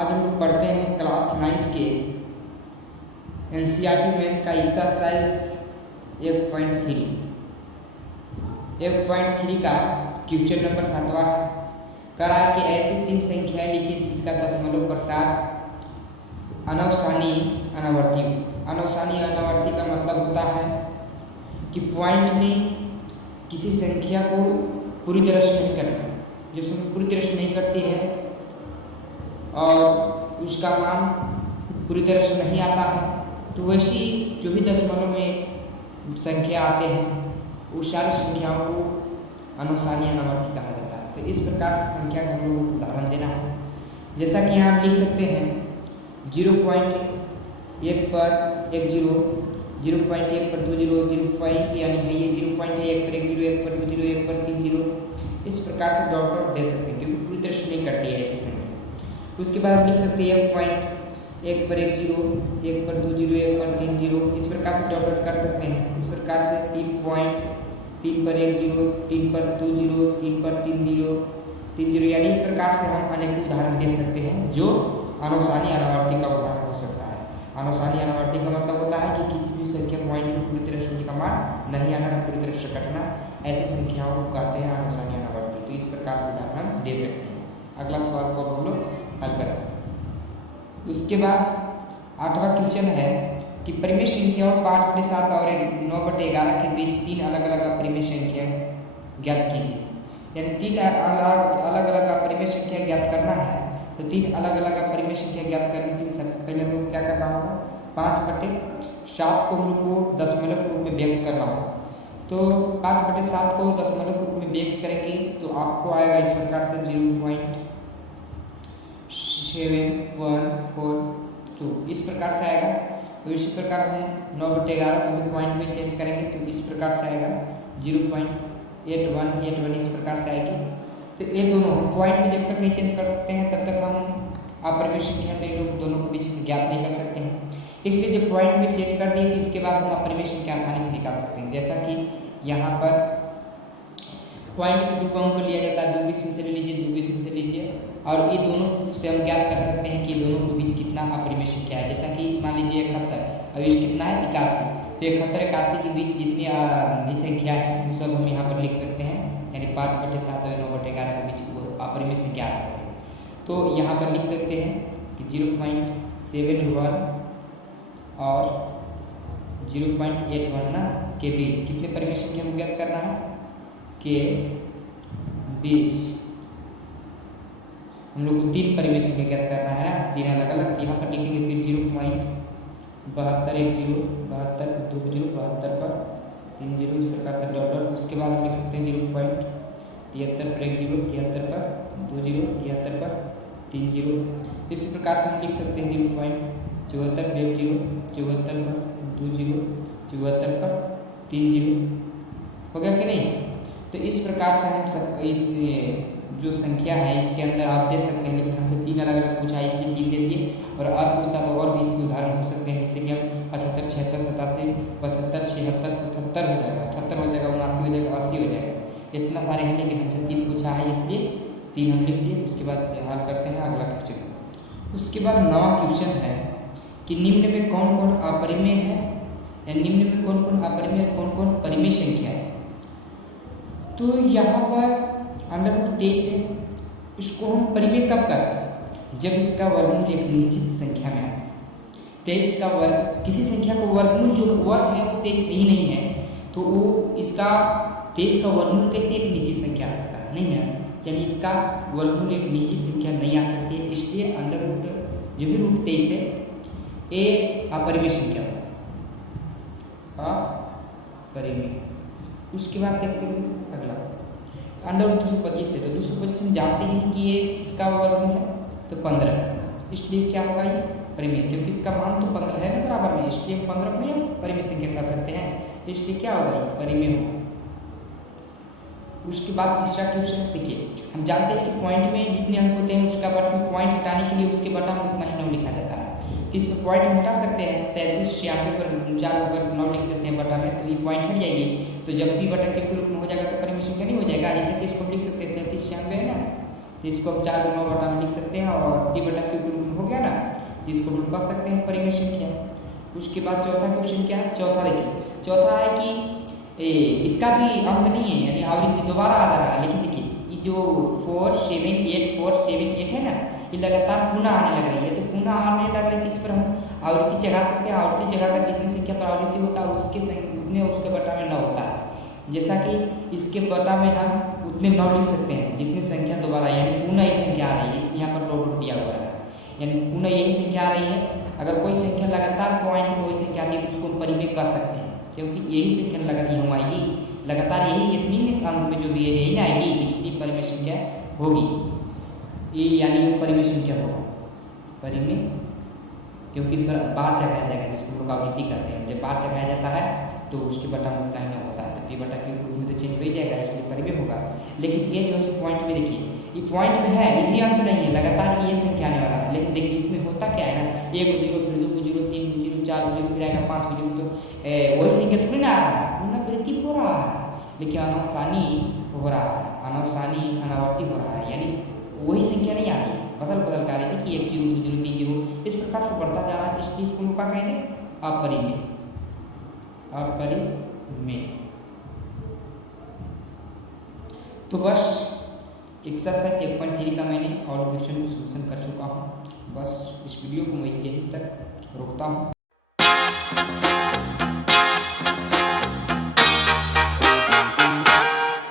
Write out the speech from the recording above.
आज हम लोग पढ़ते हैं क्लास 9 के एनसीईआरटी मैथ का एक्सरसाइज 1.3 का क्वेश्चन नंबर 7वां है। कह रहा है कि ऐसी 3 संख्याएं लिखिए जिसका दशमलव प्रसार अनवसानी अनावर्ती हो। अनवसानी अनावर्ती का मतलब होता है कि पॉइंट में किसी संख्या को पूरी तरह से नहीं करना, जो संख्या पूरी तरह से नहीं करती है और उसका मान पूरी तरह से नहीं आता है, तो वैसी जो भी दशमलव में संख्या आते हैं उस सारी संख्याओं को अनुसानी अनावर्ती कहा जाता है। तो इस प्रकार से संख्या का हम लोगों को उदाहरण देना है। जैसा कि यहाँ हम लिख सकते हैं 0.1 पर 1 0, 0.1 पर 2 0, 0. यानी है ये 0.1 पर 1 0, 1 पर 2 0, 1 पर 3 0। इस प्रकार से डॉट डॉट दे सकते हैं क्योंकि पूरी तरह से नहीं करती है ऐसी संख्या। उसके बाद हम लिख सकते हैं 1 पर 1 0, 1 पर 2 0, 1 पर 3 0। इस प्रकार से डॉट डॉट कर सकते हैं। इस प्रकार से 3 पर 1 0, 3 पर 2 0, 3 पर 3 0, 3 0। यानी इस प्रकार से हम अनेक उदाहरण दे सकते हैं जो अनुसानी अनावर्ती का उदाहरण हो सकता है। अनुसानी अनावर्ती का मतलब होता है कि किसी भी संख्या पॉइंट में पूरी तरह से उसका मान नहीं आना, न पूरी तरह से कटना, ऐसी संख्याओं को कहते हैं अनुसानी अनावर्ती। तो इस प्रकार से उदाहरण दे सकते हैं। अगला सवाल को हम लोग हल करें। उसके बाद 8वां क्वेश्चन है कि परिमेय संख्याओं 5/7 और 9/11 के बीच 3 अलग अलग अपरिमेय संख्या ज्ञात कीजिए। यानी 3 अलग अलग अपरिमेय संख्या ज्ञात करना है। तो 3 अलग अलग अपरिमेय संख्या ज्ञात करने के लिए सबसे पहले हम लोग क्या करना होगा, 5/7 को हम लोग को दशमलव रूप में व्यक्त करना होगा। तो 5/7 को दशमलव रूप में व्यक्त करेंगे तो आपको आएगा इस प्रकार से 0.7142 इस प्रकार से आएगा। तो इसी प्रकार हम 9/11 को भी पॉइंट में चेंज करेंगे तो इस प्रकार से आएगा 0.8181 इस प्रकार से आएगी। तो ये दोनों हम पॉइंट में जब तक नहीं चेंज कर सकते हैं तब तक हम अपरिमेय संख्या तो ये लोग दोनों के बीच में ज्ञात नहीं कर सकते हैं। इसलिए जब पॉइंट में चेंज कर दिए तो इसके बाद हम अपरिमेय संख्या आसानी से निकाल सकते हैं। जैसा कि यहाँ पर पॉइंट में 2 को अंक लिया जाता है, 2 के इसमें से ले लीजिए, 2 के इसमें से लीजिए, और ये दोनों से हम ज्ञात कर सकते हैं कि दोनों के बीच कितना अपरिमेय संख्या है। जैसा कि मान लीजिए 71, अब ये कितना है 81। तो 71 81 के बीच जितनी भी संख्या है वो सब हम यहाँ पर लिख सकते हैं। यानी 5/7 और 9/11 के बीच वो अपरिमेय संख्या आ सकते हैं। तो यहाँ पर लिख सकते हैं कि 0.71 और 0.81 ना के बीच कितने परिमेय संख्या हम ज्ञात करना है के बीच हम लोग को 3 परिमेय संख्या ज्ञात करना है ना, 3 अलग अलग। यहाँ पर लिखेंगे फिर 0.72 72 2 0 72 पर 3 0 इस प्रकार से डॉट डॉट। उसके बाद हम लिख सकते हैं 0.73 पर 1 0, 73 पर 2 0, 73 पर 3 0। इस प्रकार से हम लिख सकते हैं 0.74 पर 1 0, 74 पर 2 0, 74 पर 3 0। हो गया कि नहीं? तो इस प्रकार से हम सब इस जो संख्या है इसके अंदर आप दे सकते हैं, लेकिन हमसे 3 अलग अलग पूछा है इसलिए 3 दे दिए। और पूछता तो और भी इसके उदाहरण हो सकते हैं, जैसे कि हम 75 76 87 75 76 77 हो जाएगा, 78 हो जाएगा, 79 हो जाएगा, 80 हो जाएगा। इतना सारे हैं लेकिन हमसे 3 पूछा है इसलिए 3 हम लिख दिए। उसके बाद हल करते हैं अगला क्वेश्चन। उसके बाद 9वां क्वेश्चन है कि निम्न में कौन कौन अपरिमेय है, या निम्न में कौन कौन अपरिमेय कौन कौन परिमेय संख्या है। तो यहाँ पर √23 है, इसको हम परिमेय कब कहते हैं, जब इसका वर्गमूल एक निश्चित संख्या में आता है। 23 का वर्ग, किसी संख्या को वर्गमूल जो वर्ग है वो 23 ही नहीं है, तो वो इसका 23 का वर्गमूल कैसे एक निश्चित संख्या आ सकता है, नहीं है। यानी इसका वर्गमूल एक निश्चित संख्या नहीं आ सकती है, इसलिए √, जो भी √23 है ये अपरिमेय संख्या होगा, अपरिमेय। उसके बाद देखते हैं अगला √225 है। तो 225 हम जानते हैं कि ये किसका वर्गमूल है, तो 15 का, इसलिए क्या होगा ये परिमेय, क्योंकि इसका मान तो 15 है ना बराबर में, इसलिए 15 को नहीं हम परिमेय संख्या कह सकते हैं, इसलिए क्या होगा ये परिमेय होगा। उसके बाद तीसरा क्वेश्चन देखिए, हम जानते हैं कि पॉइंट में जितने अंक होते हैं उसका बटा में पॉइंट हटाने के लिए उसके बटा में उतना ही 9 लिखा जाता है। तो इस पर पॉइंट हम हटा सकते हैं, 37 96 पर 4 अगर 9 लिख देते हैं बटा में तो ये पॉइंट हट जाएगी। तो जब भी बटा के रूप में हो जाएगा तो परिमेय संख्या नहीं हो जाएगा। जैसे कि इसको लिख सकते हैं 37 96 है ना, तो इसको हम 4 गुना बटा में लिख सकते हैं और p बटा q के रूप में हो गया ना, तो इसको हम कह सकते हैं परिमेय संख्या। उसके बाद चौथा क्वेश्चन क्या है, चौथा देखिए, चौथा है कि इसका भी अंक नहीं है, यानी आवृत्ति दोबारा आ रहा है, लेकिन देखिए ये जो 4 7 8 4 7 8 है ना, ये लगातार पुनः आने लग रही है। तो पुनः आने लग रही है, इस पर हम आवृत्ति जगा सकते हैं। आवृत्ति जगा कर जितनी संख्या पर आवृत्ति होता है उतने उसके बटा में 9 होता है। जैसा कि इसके बटा में हम उतने 9 लिख सकते हैं जितनी संख्या दोबारा, यानी पुनः यही संख्या आ रही है, इस यहाँ पर डॉट दिया हुआ है, यानी पुनः यही संख्या आ रही है। अगर कोई संख्या लगातार पॉइंट में वही संख्या आती है तो उसको हम परिमेय कर सकते हैं, क्योंकि यही संख्या लगातार आएगी, लगातार यही इतनी अंक में जो भी है यही ना आएगी, इसलिए परिमेय संख्या होगी ये, यानी परिमेय संख्या होगा परिमेय, क्योंकि इस पर बार चढ़ाया जाएगा जिसको लोग आवृत्ति कहते हैं। जब बार चढ़ाया जाता है तो उसके बटा में उतना ही ना होता है, तो p बटा q रूप में तो चेंज हो ही जाएगा, इसलिए परिमेय होगा। लेकिन ये जो है पॉइंट में देखिए, ये पॉइंट में है, ये भी अंत नहीं है, लगातार ये संख्या आने वाला है। लेकिन देखिए इसमें होता क्या है ना, 1 को 0 फिर 2 को 0 3 को 0 4 को 0 फिर आएगा 5 को 0, तो वही संख्या थोड़ी ना आ रहा है, पुनरावृत्ति हो रहा है, लेकिन अनावसानी हो रहा है, अनावर्ती हो रहा है, यानी वही संख्या नहीं आ रही है, बदल कर आ रही थी कि 1 0 2 0 3 0 इस प्रकार से बढ़ता जा रहा है, इसलिए इसको हम क्या कहेंगे, अपरिमेय। तो बस एक्सरसाइज 1.3 का मैंने और क्वेश्चन को सोल्यूशन कर चुका हूँ। बस इस वीडियो को मैं यहीं तक रोकता हूँ।